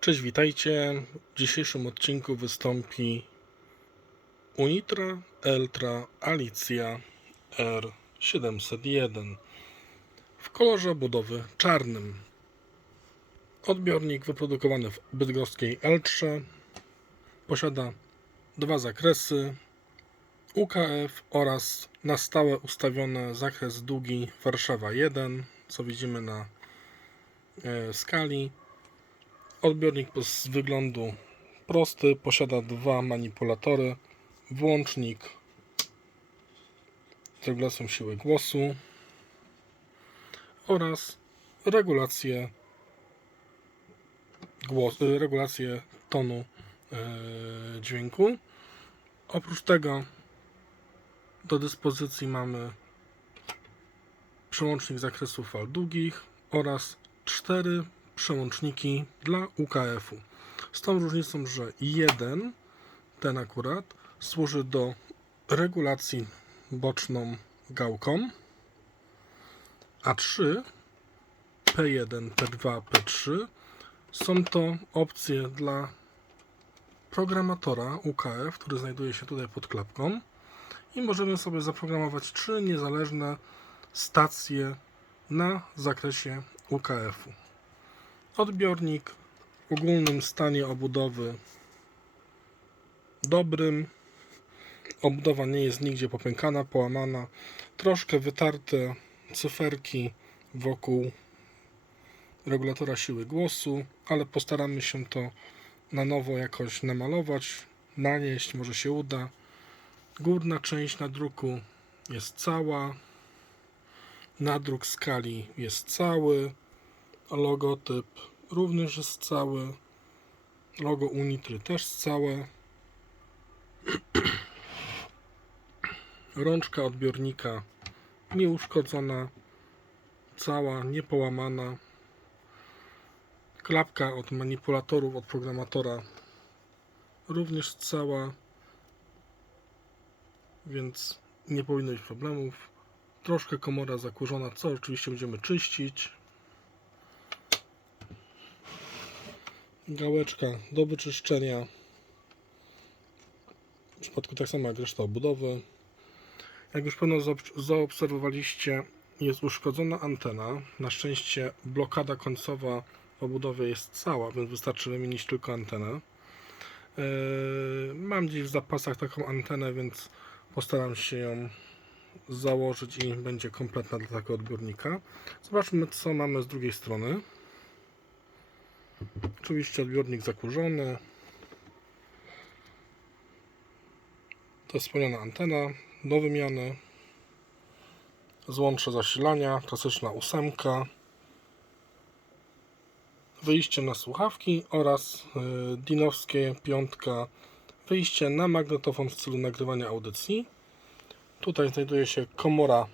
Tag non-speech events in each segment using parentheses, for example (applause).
Cześć, witajcie. W dzisiejszym odcinku wystąpi Unitra Eltra Alicia R701 w kolorze budowy czarnym. Odbiornik wyprodukowany w bydgoskiej Eltrze posiada dwa zakresy UKF oraz na stałe ustawiony zakres długi Warszawa 1, co widzimy na e, skali. Odbiornik z wyglądu prosty, posiada dwa manipulatory, włącznik z regulacją siły głosu oraz regulację, głos, y, regulację tonu e, dźwięku. Oprócz tego do dyspozycji mamy przełącznik zakresu fal długich oraz cztery przełączniki dla UKF-u. Z tą różnicą, że jeden, ten akurat, służy do regulacji boczną gałką, a trzy P1, P2, P3 są to opcje dla programatora UKF, który znajduje się tutaj pod klapką i możemy sobie zaprogramować trzy niezależne stacje na zakresie UKF-u. Odbiornik w ogólnym stanie obudowy dobrym. Obudowa nie jest nigdzie popękana, połamana. Troszkę wytarte cyferki wokół regulatora siły głosu, ale postaramy się to na nowo jakoś namalować, nanieść, może się uda. Górna część nadruku jest cała. Nadruk skali jest cały. Logotyp również jest cały. Logo Unitry też całe. (clears throat) Rączka odbiornika nieuszkodzona, cała, niepołamana. Klapka od manipulatorów, od programatora również cała, więc nie powinno być problemów. Troszkę komora zakurzona, co oczywiście będziemy czyścić. Gałeczka do wyczyszczenia. W przypadku tak samo jak reszta obudowy. Jak już pewno zaob- zaobserwowaliście, jest uszkodzona antena. Na szczęście blokada końcowa w obudowie jest cała, więc wystarczy wymienić tylko antenę. Yy, Mam gdzieś w zapasach taką antenę, więc postaram się ją założyć i będzie kompletna dla takiego odbiornika. Zobaczmy, co mamy z drugiej strony. Oczywiście odbiornik zakurzony. To wspomniana antena do wymiany. Złącze zasilania, klasyczna ósemka. Wyjście na słuchawki oraz y, dinowskie piątka. Wyjście na magnetofon w celu nagrywania audycji. Tutaj znajduje się komora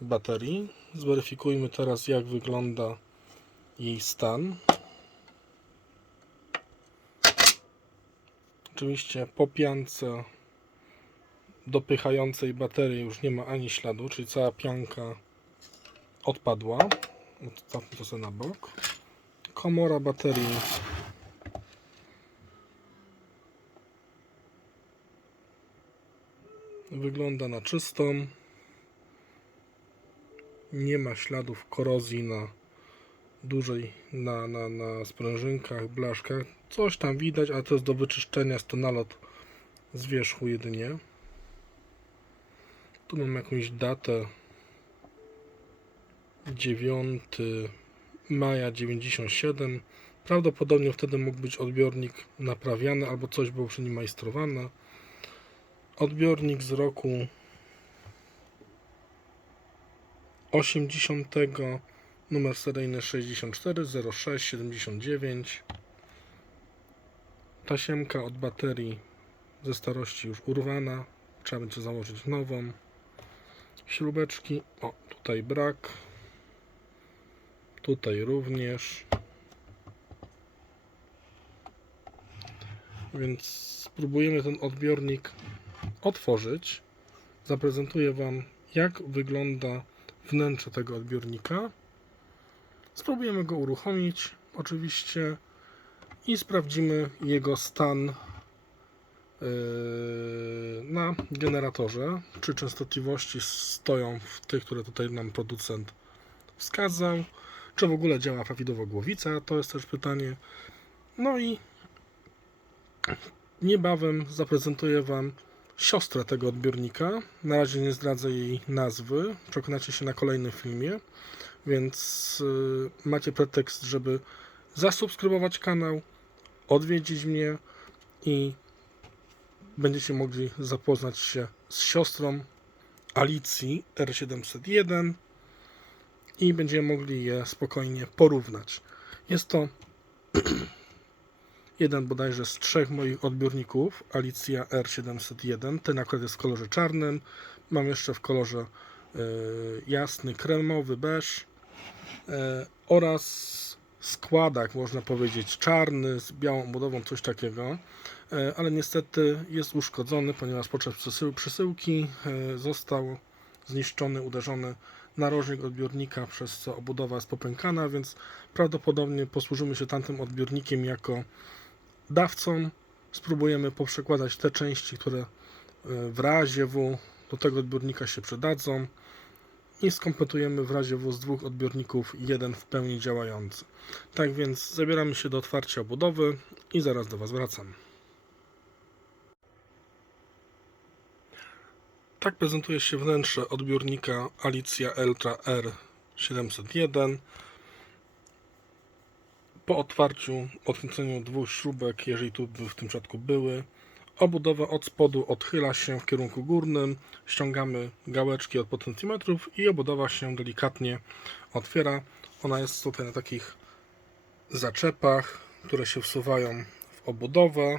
baterii. Zweryfikujmy teraz jak wygląda jej stan. Oczywiście po piance dopychającej baterii już nie ma ani śladu, czyli cała pianka odpadła. Odstawmy to sobie na bok. Komora baterii wygląda na czystą. Nie ma śladów korozji na dużej, na, na, na sprężynkach, blaszkach. Coś tam widać, ale to jest do wyczyszczenia, jest to nalot z wierzchu jedynie. Tu mam jakąś datę 9 maja 97. Prawdopodobnie wtedy mógł być odbiornik naprawiany albo coś było przy nim majstrowane. Odbiornik z roku 80. Numer seryjny 64 06 79. Tasiemka od baterii ze starości już urwana. Trzeba będzie założyć nową. Śrubeczki. O, tutaj brak. Tutaj również. Więc spróbujemy ten odbiornik otworzyć. Zaprezentuję Wam, jak wygląda wnętrze tego odbiornika. Spróbujemy go uruchomić. Oczywiście i sprawdzimy jego stan yy, na generatorze, czy częstotliwości stoją w tych, które tutaj nam producent wskazał, czy w ogóle działa prawidłowo głowica, to jest też pytanie. No i niebawem zaprezentuję Wam siostrę tego odbiornika. Na razie nie zdradzę jej nazwy, przekonacie się na kolejnym filmie, więc yy, macie pretekst, żeby zasubskrybować kanał, odwiedzić mnie i będziecie mogli zapoznać się z siostrą Alicji R701 i będziemy mogli je spokojnie porównać. Jest to (clears throat) jeden bodajże z trzech moich odbiorników, Alicja R701. Ten akurat jest w kolorze czarnym. Mam jeszcze w kolorze y, jasny, kremowy, beż y, oraz składak, można powiedzieć, czarny z białą budową, coś takiego. Y, ale niestety jest uszkodzony, ponieważ podczas przesył, przesyłki y, został zniszczony, uderzony narożnik odbiornika, przez co obudowa jest popękana, więc prawdopodobnie posłużymy się tamtym odbiornikiem jako dawcą. Spróbujemy poprzekładać te części, które e, w razie W do tego odbiornika się przydadzą i skompletujemy w razie W z dwóch odbiorników jeden w pełni działający. Tak więc zabieramy się do otwarcia obudowy i zaraz do Was wracam. Tak prezentuje się wnętrze odbiornika Alicja Ultra R701. Po otwarciu, odkręceniu dwóch śrubek, jeżeli tu w tym przypadku były, obudowa od spodu odchyla się w kierunku górnym, ściągamy gałeczki od potencjometrów i obudowa się delikatnie otwiera. Ona jest tutaj na takich zaczepach, które się wsuwają w obudowę,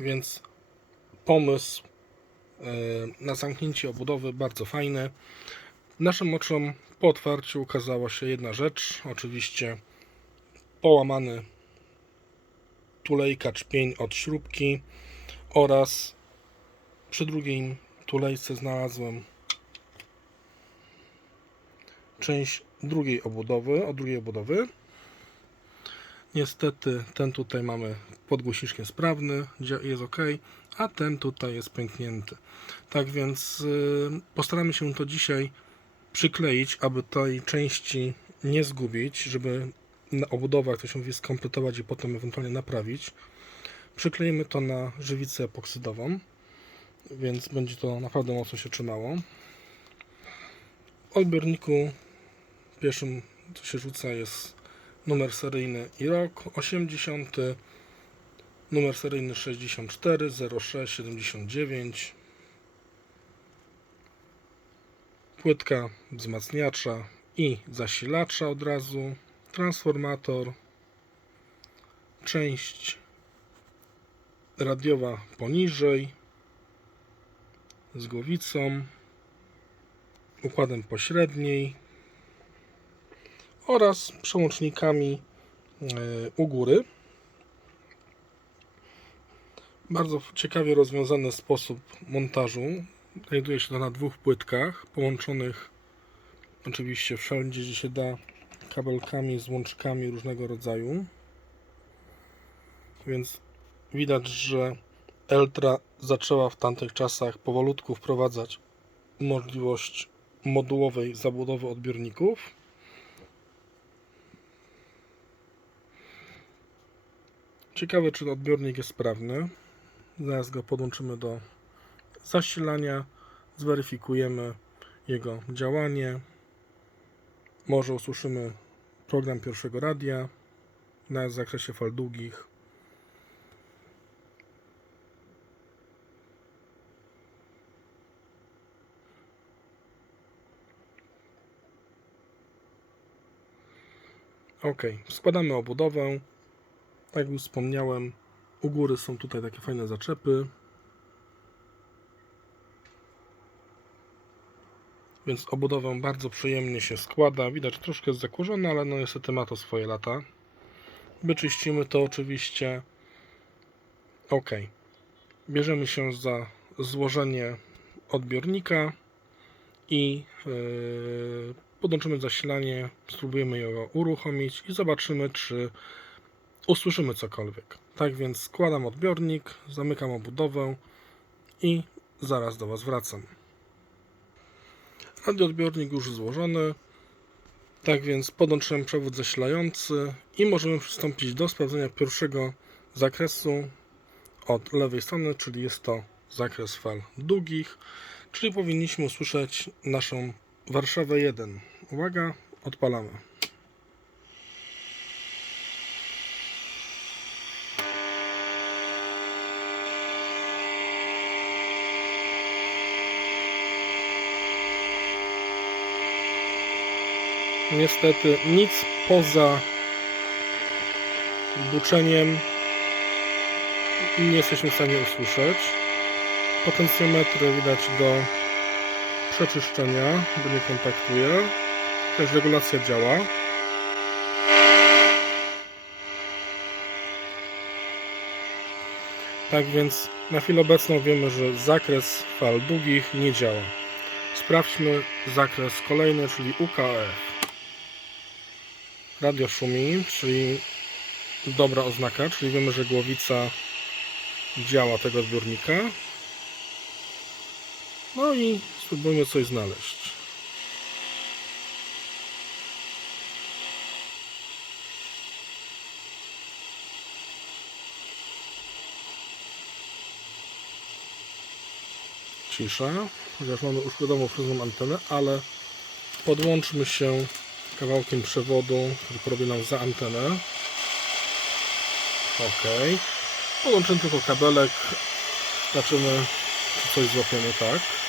więc pomysł e, na zamknięcie obudowy bardzo fajny. Naszym oczom po otwarciu ukazała się jedna rzecz, oczywiście połamany tulejka czpień od śrubki oraz przy drugim tulejce znalazłem część drugiej obudowy, od drugiej obudowy. Niestety ten tutaj mamy pod głośniczkiem sprawny, jest ok, a ten tutaj jest pęknięty. Tak więc y, postaramy się to dzisiaj przykleić, aby tej części nie zgubić, żeby na obudowę, jak to się mówi, skompletować i potem ewentualnie naprawić. Przykleimy to na żywicę epoksydową, więc będzie to naprawdę mocno się trzymało. W odbiorniku pierwszym, co się rzuca, jest numer seryjny i rok 80, numer seryjny 64 06 79, płytka wzmacniacza i zasilacza od razu, transformator, część radiowa poniżej z głowicą, układem pośredniej oraz przełącznikami e, u góry. Bardzo ciekawie rozwiązany sposób montażu. Znajduje się to na dwóch płytkach połączonych oczywiście wszędzie, gdzie się da kabelkami z łączkami różnego rodzaju. Więc widać, że Eltra zaczęła w tamtych czasach powolutku wprowadzać możliwość modułowej zabudowy odbiorników. Ciekawe, czy odbiornik jest sprawny. Zaraz go podłączymy do zasilania, zweryfikujemy jego działanie. Może usłyszymy program pierwszego radia na zakresie fal długich. Ok, składamy obudowę. Tak jak już wspomniałem, u góry są tutaj takie fajne zaczepy. Więc obudowę bardzo przyjemnie się składa. Widać troszkę jest zakurzona, ale no niestety ma to swoje lata. Wyczyścimy to oczywiście. Ok. Bierzemy się za złożenie odbiornika i yy, podłączymy zasilanie, spróbujemy je uruchomić i zobaczymy, czy usłyszymy cokolwiek. Tak więc składam odbiornik, zamykam obudowę i zaraz do Was wracam. Radioodbiornik już złożony. Tak więc podłączyłem przewód zasilający i możemy przystąpić do sprawdzenia pierwszego zakresu od lewej strony, czyli jest to zakres fal długich, czyli powinniśmy usłyszeć naszą Warszawę 1. Uwaga, odpalamy. Niestety nic poza buczeniem nie jesteśmy w stanie usłyszeć. Potencjometry widać do przeczyszczenia, bo nie kontaktuje. Też regulacja działa. Tak więc na chwilę obecną wiemy, że zakres fal długich nie działa. Sprawdźmy zakres kolejny, czyli UKF. Radio szumi, czyli dobra oznaka, czyli wiemy, że głowica działa tego odbiornika. No i spróbujmy coś znaleźć. Cisza, chociaż mamy uszkodzoną fryzą antenę, ale podłączmy się kawałkiem przewodu, który porobi nam za antenę. Ok. Podłączymy tylko kabelek. Zobaczymy, czy coś złapiemy tak.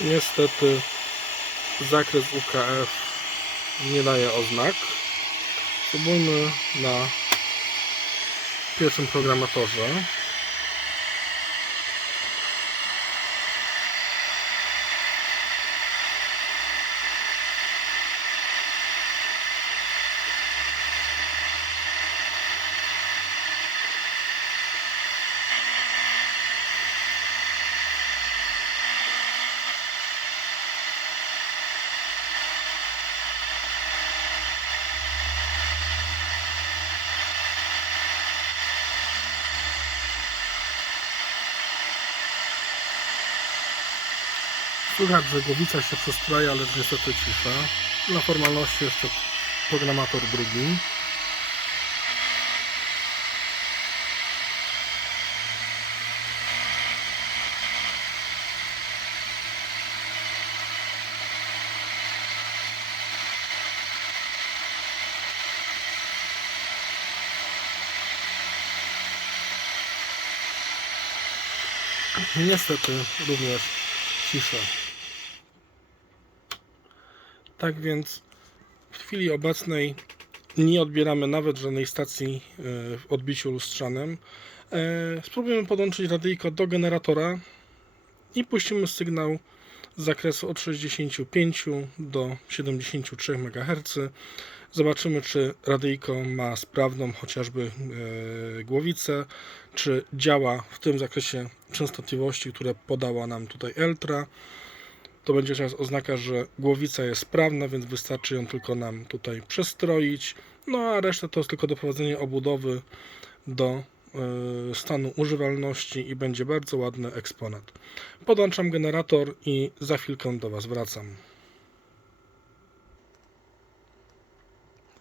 Niestety zakres UKF nie daje oznak. Spróbujmy na pierwszym programatorze. Słychać, że głowica się przestraja, ale niestety cisza. Na formalności jeszcze programator drugi. Niestety również cisza. Tak więc w chwili obecnej nie odbieramy nawet żadnej stacji e, w odbiciu lustrzanym. E, Spróbujemy podłączyć radyjko do generatora i puścimy sygnał z zakresu od 65 do 73 MHz. Zobaczymy, czy radyjko ma sprawną chociażby e, głowicę, czy działa w tym zakresie częstotliwości, które podała nam tutaj Eltra. To będzie teraz oznaka, że głowica jest sprawna, więc wystarczy ją tylko nam tutaj przestroić. No a reszta to jest tylko doprowadzenie obudowy do e, stanu używalności i będzie bardzo ładny eksponat. Podłączam generator i za chwilkę do Was wracam.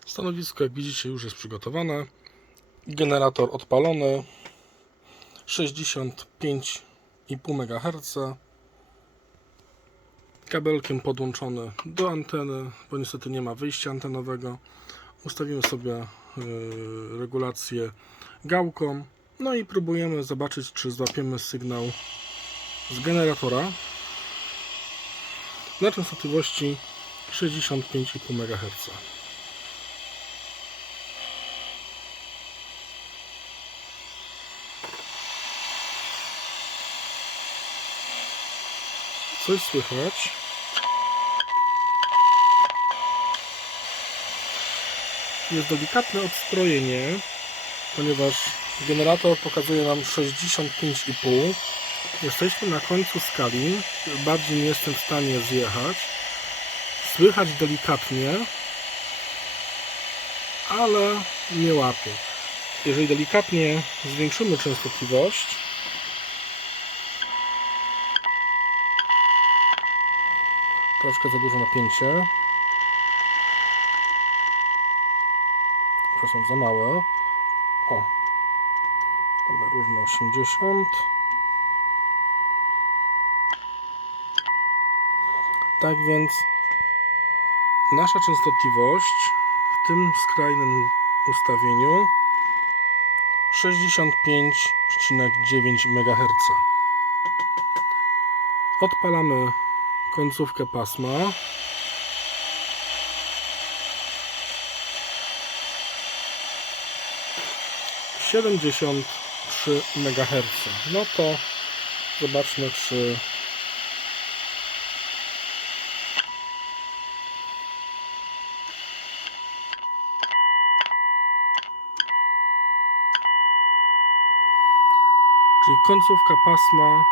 Stanowisko, jak widzicie, już jest przygotowane. Generator odpalony. 65,5 MHz. Kabelkiem podłączony do anteny, bo niestety nie ma wyjścia antenowego. Ustawimy sobie yy, regulację gałką. No i próbujemy zobaczyć, czy złapiemy sygnał z generatora na częstotliwości 65,5 MHz. Coś słychać. Jest delikatne odstrojenie, ponieważ generator pokazuje nam 65,5. Jesteśmy na końcu skali, bardziej nie jestem w stanie zjechać. Słychać delikatnie, ale nie łapie. Jeżeli delikatnie zwiększymy częstotliwość, troszkę za duże napięcie. To są za małe. O, mamy różne 80. Tak więc nasza częstotliwość w tym skrajnym ustawieniu 65,9 MHz. Odpalamy końcówkę pasma. Siedemdziesiąt trzy MHz. No to zobaczmy, czy czyli końcówka pasma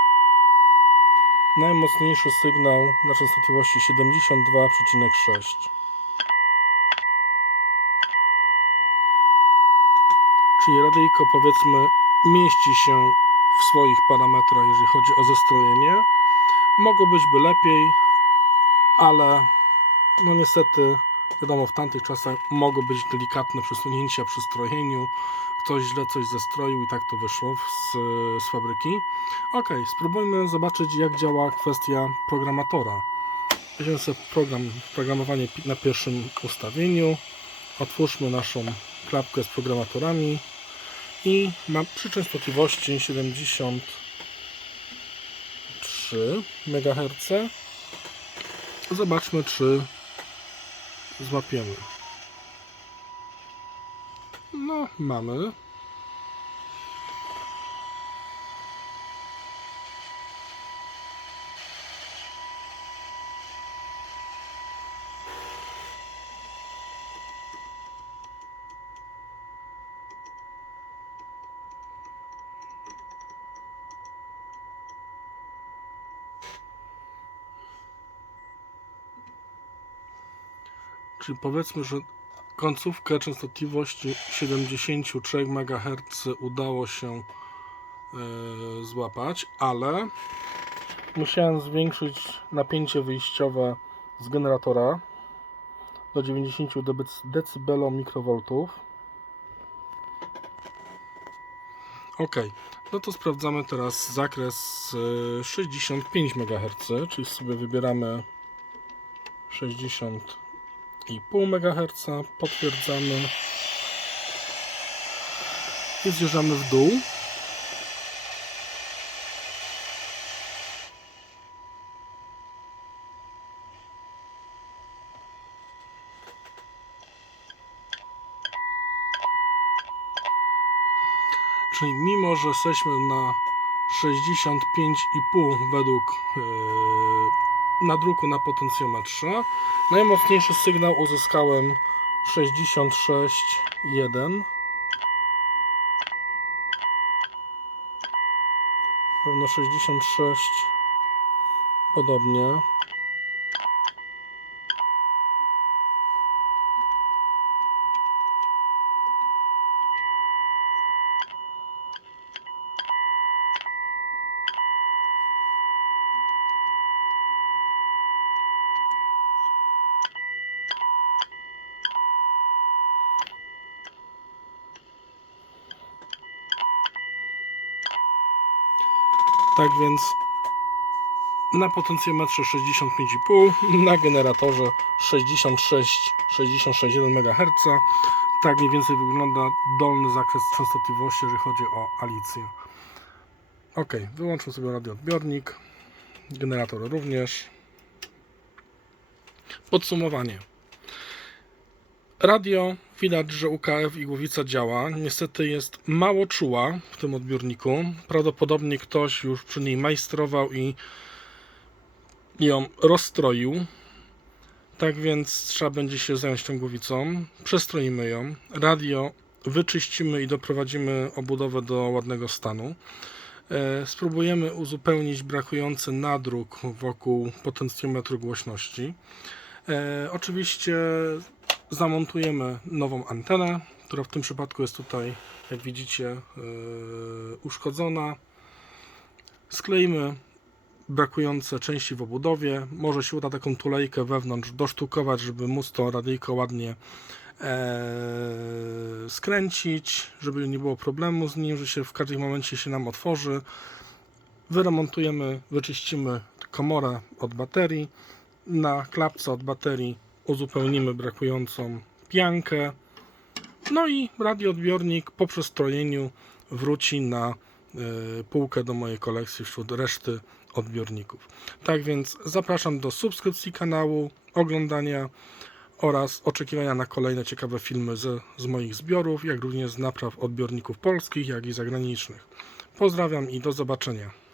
najmocniejszy sygnał na częstotliwości 72,6 czyli radyjko powiedzmy mieści się w swoich parametrach jeżeli chodzi o zestrojenie. Mogło być by lepiej ale no niestety wiadomo w tamtych czasach mogły być delikatne przesunięcia przy strojeniu. Ktoś źle coś zestroił i tak to wyszło z, z fabryki. Ok, spróbujmy zobaczyć jak działa kwestia programatora. Weźmiemy sobie program, programowanie na pierwszym ustawieniu. Otwórzmy naszą klapkę z programatorami i mam przy częstotliwości 73 MHz zobaczmy czy złapiemy. No mamy czyli powiedzmy, że końcówkę częstotliwości 73 MHz udało się yy, złapać, ale musiałem zwiększyć napięcie wyjściowe z generatora do 90 dB mikrowoltów. Ok, no to sprawdzamy teraz zakres e, 65 MHz, czyli sobie wybieramy 65 4,5 MHz. Potwierdzamy. I zjeżdżamy w dół. Czyli mimo, że jesteśmy na 65,5 według yy, nadruku na potencjometrze, najmocniejszy sygnał uzyskałem 66,1 pewno 66 podobnie Tak więc na potencjometrze 65,5, na generatorze 66, 66,1 MHz. Tak mniej więcej wygląda dolny zakres częstotliwości, jeżeli chodzi o Alicję. Ok, wyłączę sobie radioodbiornik, generator również. Podsumowanie. Radio, widać, że UKF i głowica działa. Niestety jest mało czuła w tym odbiorniku. Prawdopodobnie ktoś już przy niej majstrował i ją rozstroił. Tak więc trzeba będzie się zająć tą głowicą. Przestroimy ją. Radio wyczyścimy i doprowadzimy obudowę do ładnego stanu. E, Spróbujemy uzupełnić brakujący nadruk wokół potencjometru głośności. E, oczywiście zamontujemy nową antenę, która w tym przypadku jest tutaj, jak widzicie, e, uszkodzona. Skleimy brakujące części w obudowie. Może się uda taką tulejkę wewnątrz dosztukować, żeby móc to radyjko ładnie e, skręcić, żeby nie było problemu z nim, że się w każdym momencie się nam otworzy. Wyremontujemy, wyczyścimy komorę od baterii. Na klapce od baterii uzupełnimy brakującą piankę. No i radioodbiornik po przestrojeniu wróci na y, półkę do mojej kolekcji wśród reszty odbiorników. Tak więc zapraszam do subskrypcji kanału, oglądania oraz oczekiwania na kolejne ciekawe filmy z, z moich zbiorów, jak również z napraw odbiorników polskich, jak i zagranicznych. Pozdrawiam i do zobaczenia.